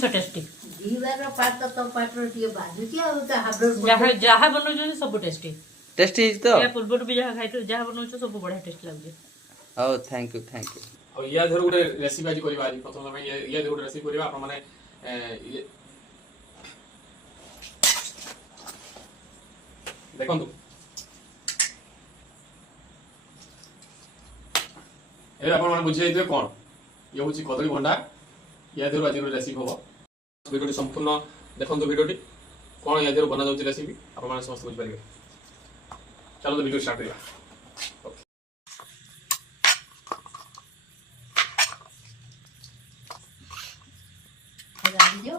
जिनस टेस्टी जीवार पात तो पाटर टिए बाजुची आ हाब्रो जहा बनौछन सब टेस्टी टेस्टी तो या पूर्व भी जहा खाइतो जहा बनौछ सब बढ़िया टेस्ट लागजे ओ थैंक यू ଆଉ ୟା ଦେହରୁ ଗୋଟେ ରେସିପି ଆଜି କରିବା। ଆଜି ପ୍ରଥମ ପାଇଁ ୟା ଦେହରୁ ଗୋଟେ ରେସିପି କରିବା। ଆପଣମାନେ ଦେଖନ୍ତୁ, ଏବେ ଆପଣମାନେ ବୁଝିଯାଇଥିବେ କ'ଣ ଇଏ ହେଉଛି କଦଳୀ ଭଣ୍ଡା। ୟା ଦେହରୁ ଆଜି ଗୋଟେ ରେସିପି ହେବ। ଭିଡ଼ିଓଟି ସମ୍ପୂର୍ଣ୍ଣ ଦେଖନ୍ତୁ। ଭିଡ଼ିଓଟି କ'ଣ ୟା ଦେହରୁ ବନାଯାଉଛି ରେସିପି ଆପଣମାନେ ସମସ୍ତେ ବୁଝିପାରିବେ। ଚାଲନ୍ତୁ ଭିଡ଼ିଓ ଷ୍ଟାର୍ଟ କରିବା। रांधियो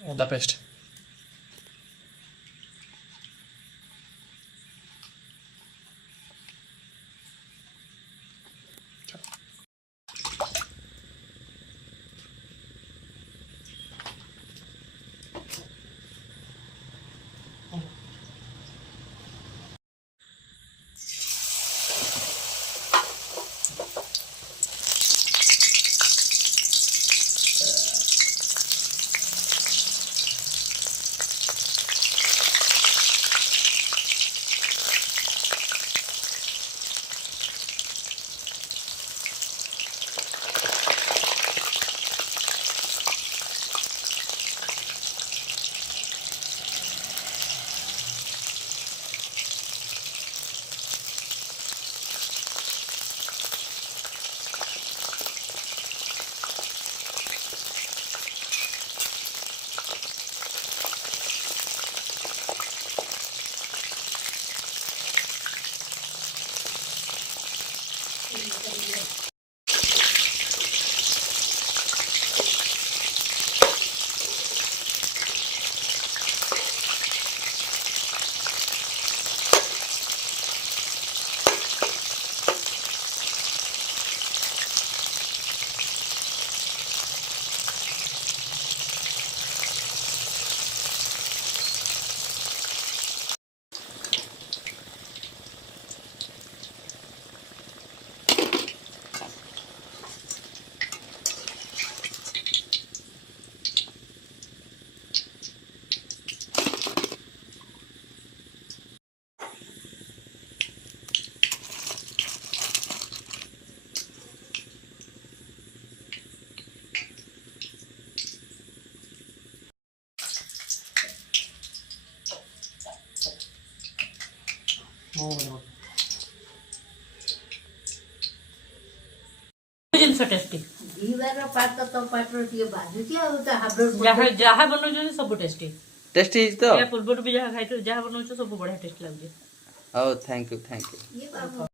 ଅଦା ପେଷ୍ଟ ଜିନିଷ ଟେଷ୍ଟି ଘିବାର ପାଟ ତମ ପାଟିର ଟିକେ ବାଜୁଛି ଆଉ ତାହା ଯାହା ବନଉଛନ୍ତି ସବୁ ଟେଷ୍ଟି ଟେଷ୍ଟି ହେଇଛି ତ ପୂର୍ବରୁ ବି ଯାହା ଖାଇଥିଲୁ ଯାହା ବନଉଛ ସବୁ ବଢିଆ ଟେଷ୍ଟି ଲାଗୁଛି ହଉ ଥ୍ୟାଙ୍କ ୟୁ ଇଏ ବାବୁ